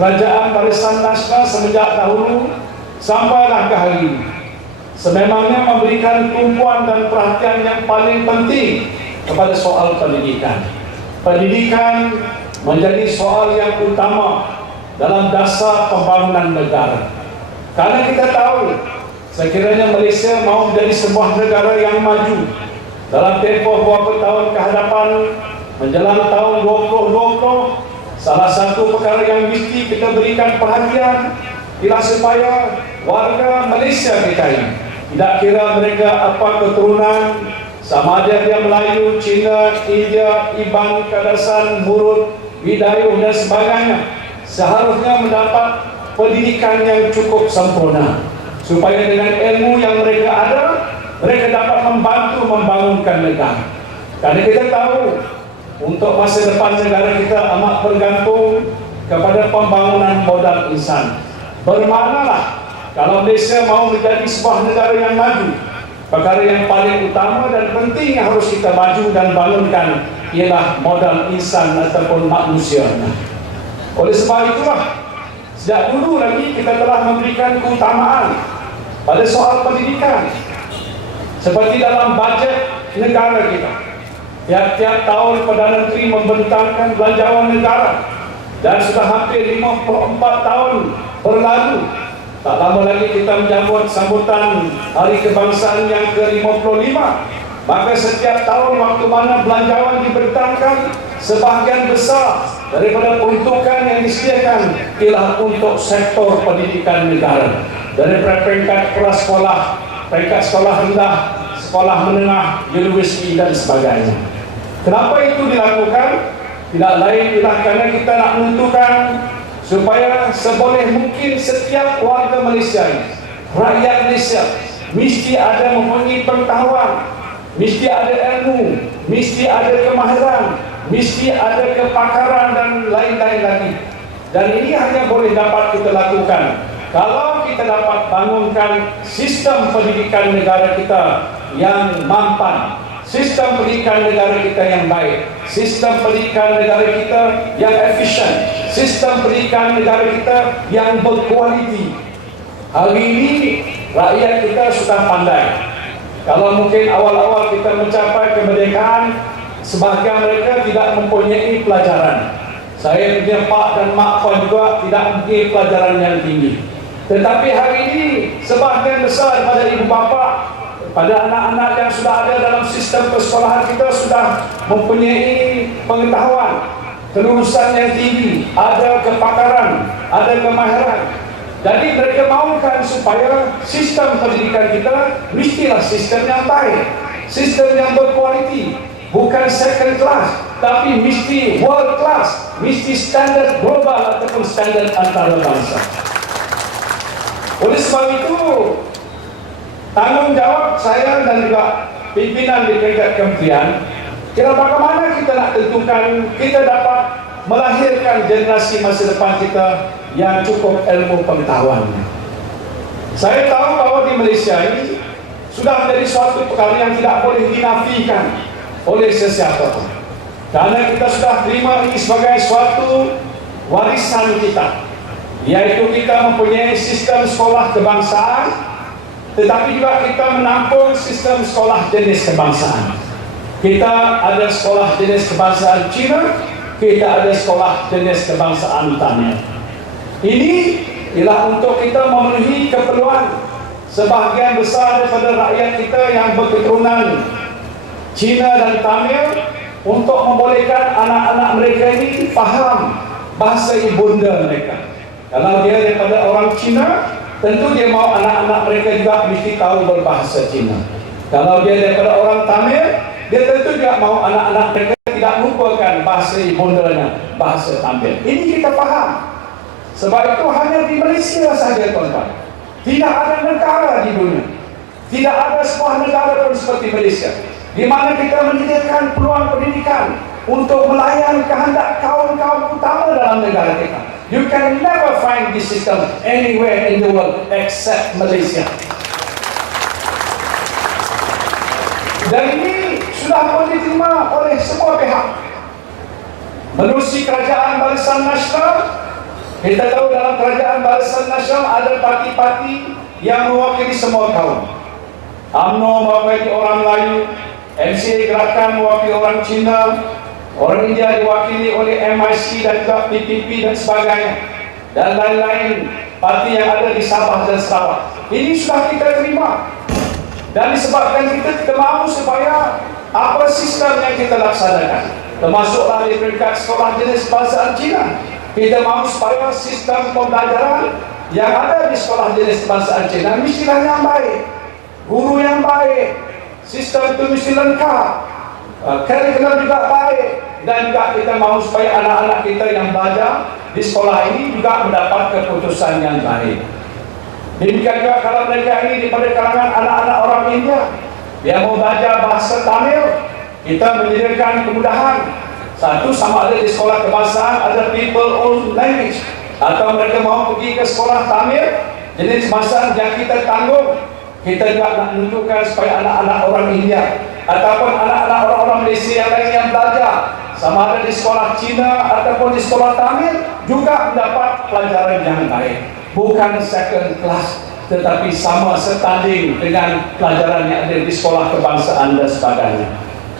kerajaan Barisan Nasional semenjak dahulu sampailah ke hari ini sememangnya memberikan tumpuan dan perhatian yang paling penting kepada soal pendidikan. Pendidikan menjadi soal yang utama dalam dasar pembangunan negara. Karena kita tahu sekiranya Malaysia mau menjadi sebuah negara yang maju dalam tempoh beberapa tahun ke hadapan menjelang tahun 2020, salah satu perkara yang mesti kita berikan perhatian ialah supaya warga Malaysia kita ini, tidak kira mereka apa keturunan, sama ada dia Melayu, Cina, India, Iban, Kadasan, Murut, Bidayuh dan sebagainya, seharusnya mendapat pendidikan yang cukup sempurna supaya dengan ilmu yang mereka ada, mereka dapat membantu membangunkan negara. Karena kita tahu untuk masa depan negara kita amat bergantung kepada pembangunan modal insan. Bermaknalah kalau Malaysia mau menjadi sebuah negara yang maju, perkara yang paling utama dan penting yang harus kita maju dan bangunkan ialah modal insan ataupun manusia. Oleh sebab itulah sejak dulu lagi kita telah memberikan keutamaan pada soal pendidikan. Seperti dalam bajet negara kita, tiap-tiap tahun Perdana Menteri membentangkan belanjawan negara dan sudah hampir 54 tahun berlalu. Tak lama lagi kita menyambut sambutan Hari Kebangsaan yang ke-55. Maka setiap tahun waktu mana belanjawan dibentangkan, sebahagian besar daripada peruntukan yang disediakan ialah untuk sektor pendidikan negara. Dari peringkat prasekolah, peringkat sekolah rendah, sekolah menengah, universiti dan sebagainya. Kenapa itu dilakukan? Tidak lain ialah kerana kita nak menentukan supaya seboleh mungkin setiap warga Malaysia, rakyat Malaysia, mesti ada mempunyai pengetahuan, mesti ada ilmu, mesti ada kemahiran, mesti ada kepakaran dan lain-lain lagi. Dan ini hanya boleh dapat kita lakukan kalau kita dapat bangunkan sistem pendidikan negara kita yang mampan, sistem pendidikan negara kita yang baik, sistem pendidikan negara kita yang efisien, sistem pendidikan negara kita yang berkualiti. Hari ini rakyat kita sudah pandai. Kalau mungkin awal-awal kita mencapai kemerdekaan, sebahagian mereka tidak mempunyai pelajaran. Saya punya pak dan mak pun juga tidak mempunyai pelajaran yang tinggi. Tetapi hari ini sebahagian besar daripada ibu bapa, pada anak-anak yang sudah ada dalam sistem persekolahan kita sudah mempunyai pengetahuan, kelulusan yang tinggi, ada kepakaran, ada kemahiran. Jadi mereka mahukan supaya sistem pendidikan kita mestilah sistem yang baik, sistem yang berkualiti, bukan second class, tapi mesti world class, mesti standar global ataupun standar antarabangsa. Oleh sebab itu, tanggungjawab saya dan juga pimpinan di tingkat kementerian, kira bagaimana kita nak tentukan kita dapat melahirkan generasi masa depan kita yang cukup ilmu pengetahuannya. Saya tahu bahawa di Malaysia ini sudah menjadi suatu perkara yang tidak boleh dinafikan oleh sesiapa pun. Karena kita sudah terima ini sebagai suatu warisan kita, yaitu kita mempunyai sistem sekolah kebangsaan, tetapi juga kita menampung sistem sekolah jenis kebangsaan. Kita ada sekolah jenis kebangsaan Cina, kita ada sekolah jenis kebangsaan Tamil. Ini ialah untuk kita memenuhi keperluan sebahagian besar daripada rakyat kita yang berketurunan Cina dan Tamil, untuk membolehkan anak-anak mereka ini faham bahasa ibunda mereka. Kalau dia daripada orang Cina, tentu dia mahu anak-anak mereka juga mesti tahu berbahasa Cina. Kalau dia daripada orang Tamil, dia tentu juga mahu anak-anak mereka tidak lupakan bahasa ibundanya, bahasa Tamil. Ini kita faham. Sebab itu hanya di Malaysia saja, tuan-tuan. Tidak ada negara di dunia, tidak ada sebuah negara pun seperti Malaysia, di mana kita menyediakan peluang pendidikan untuk melayan kehendak kaum-kaum utama dalam negara kita. You can never find this system anywhere in the world except Malaysia. Dan ini sudah pun diterima oleh semua pihak. Menerusi kerajaan Barisan Nasional, Kita tahu dalam kerajaan Barisan Nasional ada parti-parti yang mewakili semua kaum. UMNO mewakili orang Melayu, MCA Gerakan mewakili orang Cina, orang India diwakili oleh MIC dan juga PPP dan sebagainya, dan lain-lain parti yang ada di Sabah dan Sarawak. Ini sudah kita terima, dan disebabkan kita mahu supaya apa sistem yang kita laksanakan, termasuklah di peringkat sekolah jenis bahasa Cina. Kita mahu supaya sistem pembelajaran yang ada di sekolah jenis bahasa Cina mestilah yang baik, guru yang baik, sistem itu mesti lengkap, kurikulum juga baik, dan juga kita mahu supaya anak-anak kita yang belajar di sekolah ini juga mendapat keputusan yang baik. Demikian juga kalau mereka ini daripada kalangan anak-anak orang India yang mau belajar bahasa Tamil, kita menyediakan kemudahan. Satu, sama ada di sekolah kebangsaan ada people own language, atau mereka mau pergi ke sekolah Tamil jenis bahasa yang kita tanggung, kita juga nak menunjukkan supaya anak-anak orang India ataupun anak-anak orang-orang Malaysia yang lain yang belajar sama ada di sekolah Cina ataupun di sekolah Tamil juga mendapat pelajaran yang baik, bukan second class, tetapi sama setanding dengan pelajaran yang ada di sekolah kebangsaan dan sebagainya.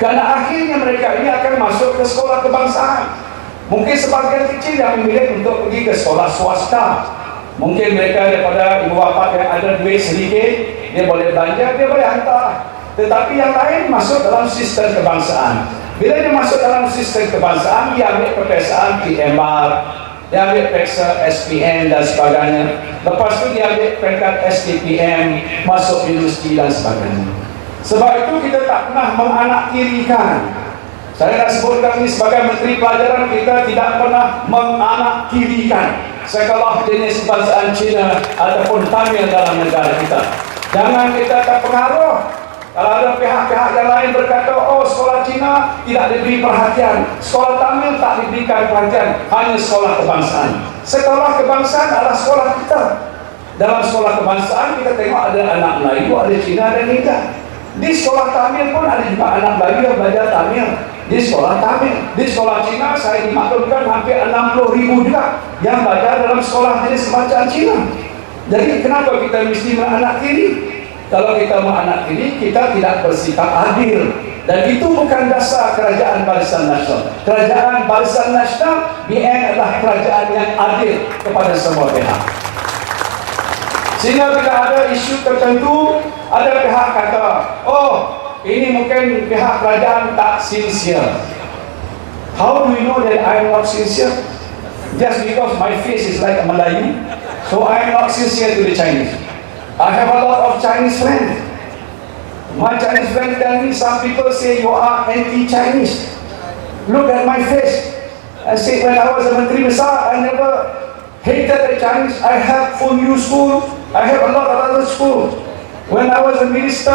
Karena akhirnya mereka ini akan masuk ke sekolah kebangsaan. Mungkin sebagian kecil yang memilih untuk pergi ke sekolah swasta. Mungkin mereka daripada ibu bapa yang ada duit sedikit, dia boleh belanja, dia boleh hantar. Tetapi yang lain masuk dalam sistem kebangsaan. Bila dia masuk dalam sistem kebangsaan, dia ambil peperiksaan PMR, dia ambil periksa SPM dan sebagainya. Lepas itu dia ambil peringkat STPM, masuk universiti dan sebagainya. Sebab itu kita tak pernah menganaktirikan. Saya nak sebutkan ini sebagai Menteri Pelajaran, kita tidak pernah menganaktirikan sekolah jenis bahasa Cina ataupun Tamil dalam negara kita. Jangan kita terpengaruh. Kalau ada pihak-pihak yang lain berkata, oh sekolah Cina tidak diberi perhatian, sekolah Tamil tak diberikan perhatian, hanya sekolah kebangsaan. Sekolah kebangsaan adalah sekolah kita. Dalam sekolah kebangsaan kita tengok ada anak Melayu, ada Cina dan India. Di sekolah Tamil pun ada juga anak Melayu yang belajar Tamil. Di sekolah Tamil, di sekolah Cina saya dimaklumkan hampir 60,000 juga yang belajar dalam sekolah jenis bacaan Cina. Jadi kenapa kita mesti menganaktiri? Kalau kita menganaktiri, kita tidak bersikap adil. Dan itu bukan dasar kerajaan Barisan Nasional. Kerajaan Barisan Nasional BN adalah kerajaan yang adil kepada semua pihak. Sehingga bila ada isu tertentu, ada pihak kata, oh ini mungkin pihak kerajaan tak sincere. How do you know that I am not sincere? Just because my face is like a Melayu, so I am not sincere to the Chinese. I have a lot of Chinese friends. My Chinese friends tell me, some people say you are anti-Chinese. Look at my face. I say when I was a Menteri Besar, I never hated the Chinese. I have full new school. I have a lot of other schools. When I was a Minister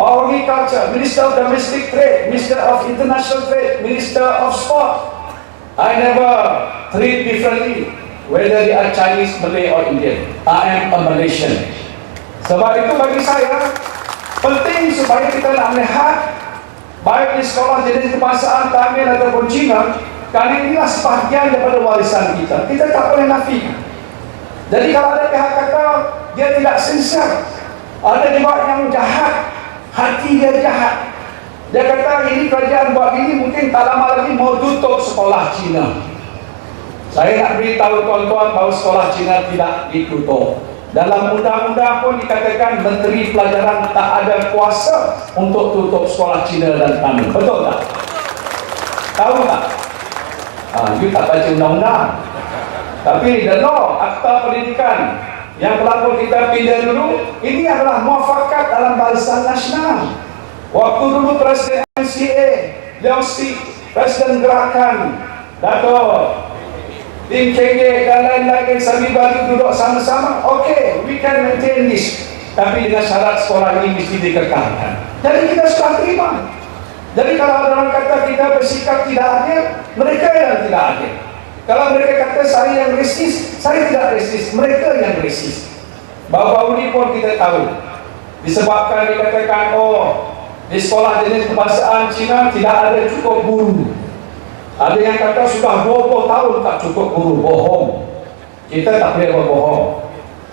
of Agriculture, Minister of Domestic Trade, Minister of International Trade, Minister of Sport, I never treat differently whether they are Chinese, Malay or Indian. I am a Malaysian. Sebab itu bagi saya penting supaya kita nak melihat baik di sekolah jenis kebangsaan Tamil ataupun Cina, kerana inilah sebahagian daripada warisan kita. Kita tak boleh nafikan. Jadi kalau ada pihak kata dia tidak sincere, ada juga yang jahat, hati dia jahat. Dia kata ini kerajaan buat ini mungkin tak lama lagi mau tutup sekolah Cina. Saya nak beritahu tuan-tuan bahawa sekolah Cina tidak ditutup. Dalam undang-undang pun dikatakan Menteri Pelajaran tak ada kuasa untuk tutup sekolah Cina dan Tamil. Betul tak? Tahu tak? You tak baca undang-undang. Tapi the law, Akta Pendidikan yang berlaku kita pindah dulu, ini adalah muafakat dalam Barisan Nasional. Waktu dulu Presiden MCA, Leong Si, Presiden Gerakan, Dato' Lim Keng dan lain-lain Sami Bali duduk sama-sama. Okay, we can maintain this. Tapi dengan syarat sekolah ini mesti dikekalkan. Jadi kita sudah terima. Jadi kalau ada orang kata kita bersikap tidak adil, mereka yang tidak adil. Kalau mereka kata saya yang resis, saya tidak resis, mereka yang resis. Baru-baru ini pun kita tahu, disebabkan dikatakan, oh di sekolah jenis kebangsaan Cina tidak ada cukup guru. Ada yang kata sudah 20 tahun tak cukup guru, bohong. Kita tak boleh berbohong.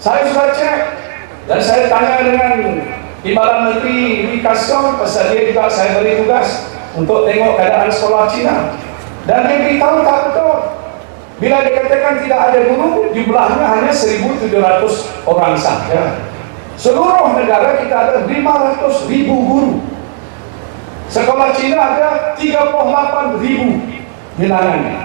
Saya sudah cek dan saya tanya dengan Timbalan Menteri Lee Kasong, pasal dia juga saya beri tugas untuk tengok keadaan sekolah Cina, dan dia beritahu tak betul. Bila dikatakan tidak ada guru, jumlahnya hanya 1.700 orang saja. Seluruh negara kita ada 500.000 guru. Sekolah Cina ada 38.000 bilangannya.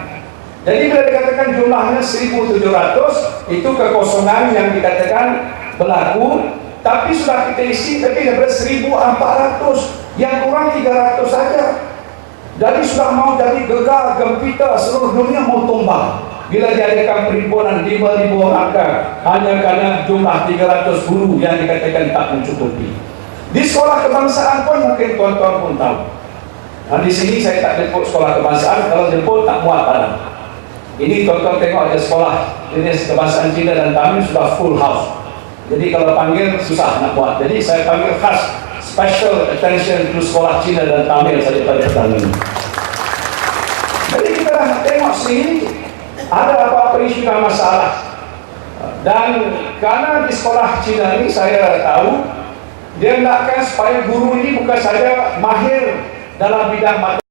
Jadi bila dikatakan jumlahnya 1.700, itu kekosongan yang dikatakan berlaku. Tapi sudah kita isi lebih daripada 1.400, yang kurang 300 saja. Jadi sudah mau jadi gegar gempita, seluruh dunia mau tumbang bila diadakan perhimpunan 5.000 orang hanya karena jumlah 300 guru yang dikatakan tak mencukupi. Di sekolah kebangsaan pun mungkin tuan-tuan pun tahu. Nah, di sini saya tak jemput sekolah kebangsaan, kalau jemput tak muat padang. Ini tuan-tuan tengok ada sekolah jenis kebangsaan Cina dan Tamil sudah full house. Jadi kalau panggil susah nak buat. Jadi saya panggil khas special attention to sekolah Cina dan Tamil saja pada petang ini. Jadi kita dah tengok sini ada apa-apa isu dan masalah. Dan karena di sekolah Cina ini saya tahu dia hendakkan supaya guru ini bukan saja mahir dalam bidang matematik.